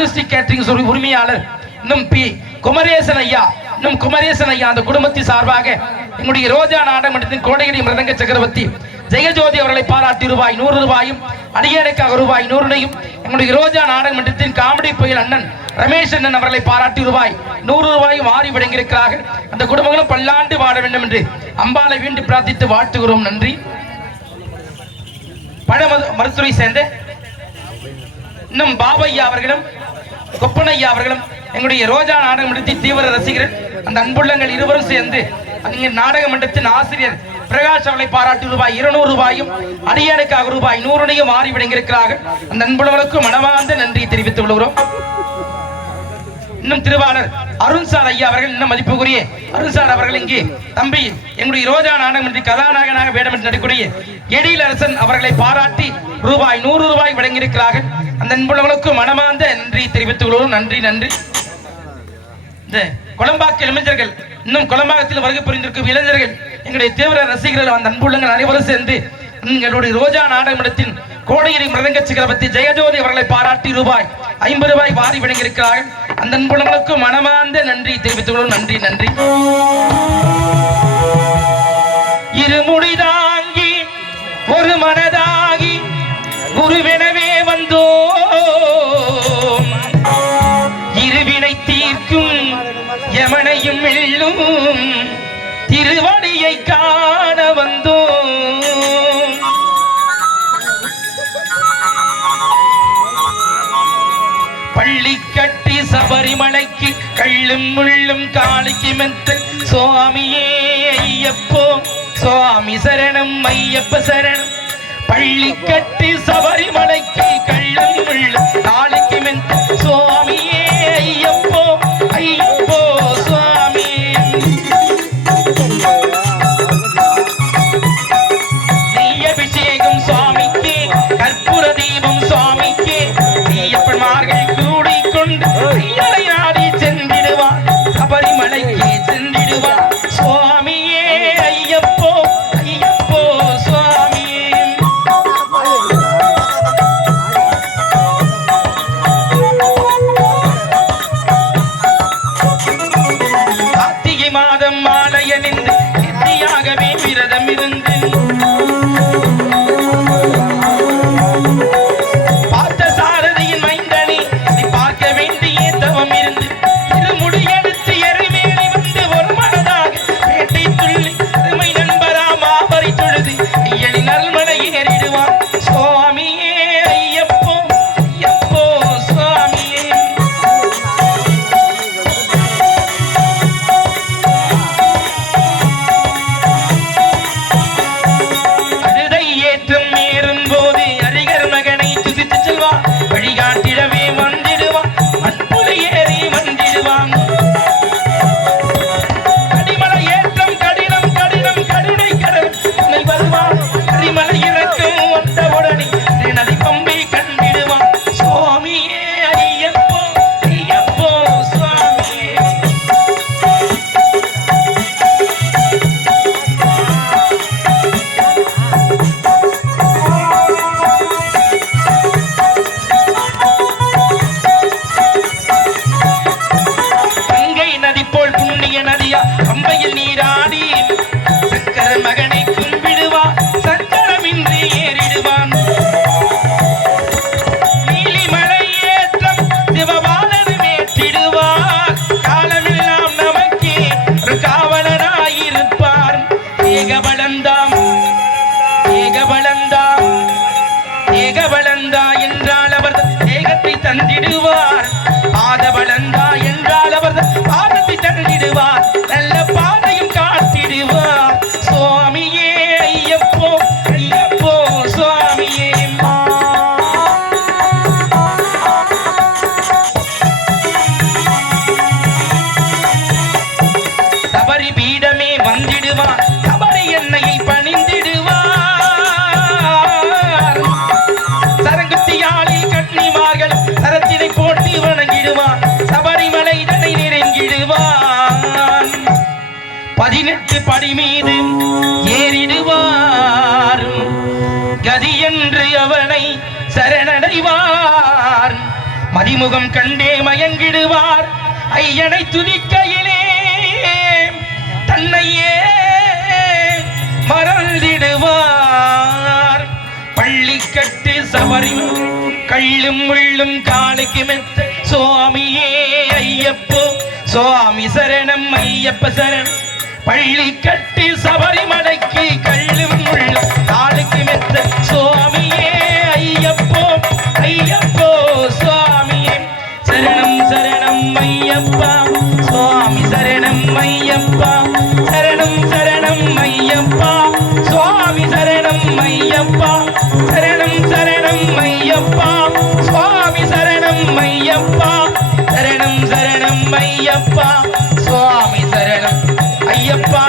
உரிமையாளர் பி குமரேசன் ஐயா குமரேசன் ஐயா அந்த குடும்பத்தின் சார்பாக எங்களுடைய ரோஜா நாடகமன்றத்தின் கோடையடி மிருதங்க சக்கரவர்த்தி ஜெயஜோதி அவர்களை பாராட்டி ரூபாய் 100 ரூபாயும் அடியேனுக்காக ரூபாய் 100 எங்களுடைய ரோஜா நாடகமன்றத்தின் காமெடி புயல் அண்ணன் ரமேஷ் அண்ணன் அவர்களை பாராட்டி ரூபாய் 100 ரூபாயும் வாரி வழங்கியிருக்கிறார்கள். அந்த குடும்பங்களும் பல்லாண்டு வாழ வேண்டும் என்று அம்பாளை வேண்டி பிரார்த்தித்து வாழ்த்துகிறோம். நன்றி. பழ மருத்துவரை சேர்ந்த பாபையா அவர்களும் கொப்பனையா அவர்களும் எங்களுடைய ரோஜா நாடக மன்றத்தின் தீவிர ரசிகர்கள் அந்த அன்புள்ளங்கள் இருவரும் சேர்ந்து நாடக மன்றத்தின் ஆசிரியர் பிரகாஷ் அவர்களை பாராட்டி ரூபாய் 200 ரூபாயும் அடியேனுக்காக ரூபாய் 100 மாறி வழங்கியிருக்கிறார்கள். அந்த அன்புள்ளவர்களுக்கு மனமார்ந்த நன்றியை தெரிவித்துக் கொள்கிறோம். திருவாளர் அருண் சார் ஐயா அவர்கள் மதிப்புக்குரிய அருண் சார் அவர்கள் இங்கே தம்பி எங்களுடைய ரோஜா நாடகமன்ற கதாநாயகனாக வேடமிட்டு நடிக்கூடிய எழில் அரசன் அவர்களை பாராட்டி ரூபாய் 100 ரூபாய் வழங்கியிருக்கிறார்கள். அந்த அன்புள்ளவர்களுக்கு மனமார்ந்த நன்றி தெரிவித்துக் கொள்கிறோம். நன்றி. இந்த கொலம்பாக்கு இளைஞர்கள் கொலம்பாக்கத்தில் வருகை புரிந்திருக்கும் இளைஞர்கள் எங்களுடைய தீவிர ரசிகர்கள் அந்த அன்புள்ளங்கள் அனைவரும் சேர்ந்து எங்களுடைய ரோஜா நாடகமன்றத்தின் கோடையடி மிருதங்க சக்கரவர்த்தி ஜெயஜோதி அவர்களை பாராட்டி ரூபாய் 50 ரூபாய் வாரி வழங்கியிருக்கிறார்கள். அந்த அன்புள்ளங்களுக்கு மனமார்ந்த நன்றி தெரிவித்துக் கொள்வோம். நன்றி. இருமுடி தாங்கி ஒரு மனதாகி குருவெனவே வந்தோம், இருவினை தீர்க்கும் யமனையும் வெல்லும் திருவடியை காண வந்தோம். பள்ளி கட்டி சபரிமலைக்கு கள்ளும் முள்ளும் காலிக்கு மெத்த சுவாமியே ஐயப்போ சுவாமி சரணம் ஐயப்ப சரணம். பள்ளி கட்டி சபரிமலைக்கு கள்ளும் முள்ளும் காலிக்கு மெத்த சுவாமியே ஐயப்போ ஐயப்போ சுவாமி. நெய் அபிஷேகம் சுவாமிக்கு கற்பூர தீபம் சுவாமிக்கு ஐயப்பன்மார்கள் நாடி சென்றிடுவார் சபரிமலைக்கு சென்றிடுவார் சுவாமியே ஐயப்போ ஐயப்போ சுவாமியே. கார்த்திகை மாதம் மாலைய நின்று நித்தியாகவே விரதம் இருந்து ஏகபலந்தா என்றால் அவர் தேகத்தை தந்திடுவார், பாதபலந்தா என்றால் அவர் பாதத்தை தந்திடுவார், நல்ல பாதையும் காட்டிடுவார் சுவாமியே ஐயப்போ ஐயப்போ சுவாமியே. சபரி பீடமே வந்திடுவார், சபரி எண்ணெயை பணிந்திடுவார், சரங்குத்தியாளில் கண்ணிமார்கள் சரத்தினை போட்டு வணங்கிடுவார், சபரிமலை இதனை நெருங்கிடுவார், 18 படி மீது ஏறிடுவார், கதி என்று அவனை சரணடைவார், மதிமுகம் கண்டே மயங்கிடுவார் ஐயனை துதிக்கையிலே தன்னையே மறந்திடுவார். பள்ளி கட்டு சபரி கள்ளும் முள்ளும் காலுக்கு மெத்த சுவாமியே ஐயப்போ சுவாமி சரணம் ஐயப்ப சரணம். பள்ளி கட்டு சபரிமலைக்கு கள்ளும் முள்ளும் காலுக்கு மெத்த சுவாமியே ஐயப்போ ஐயப்போ சுவாமியே சரணம் சரணம் ஐயப்பா சுவாமி சரணம் ஐயப்பா சரணம் சரணம் ஐயப்பா சுவாமி சரணம் ஐயப்பா சரணம் சரணம் ஐயப்பா சுவாமி சரணம் ஐயப்பா சரணம் சரணம் ஐயப்பா சுவாமி சரணம் ஐயப்பா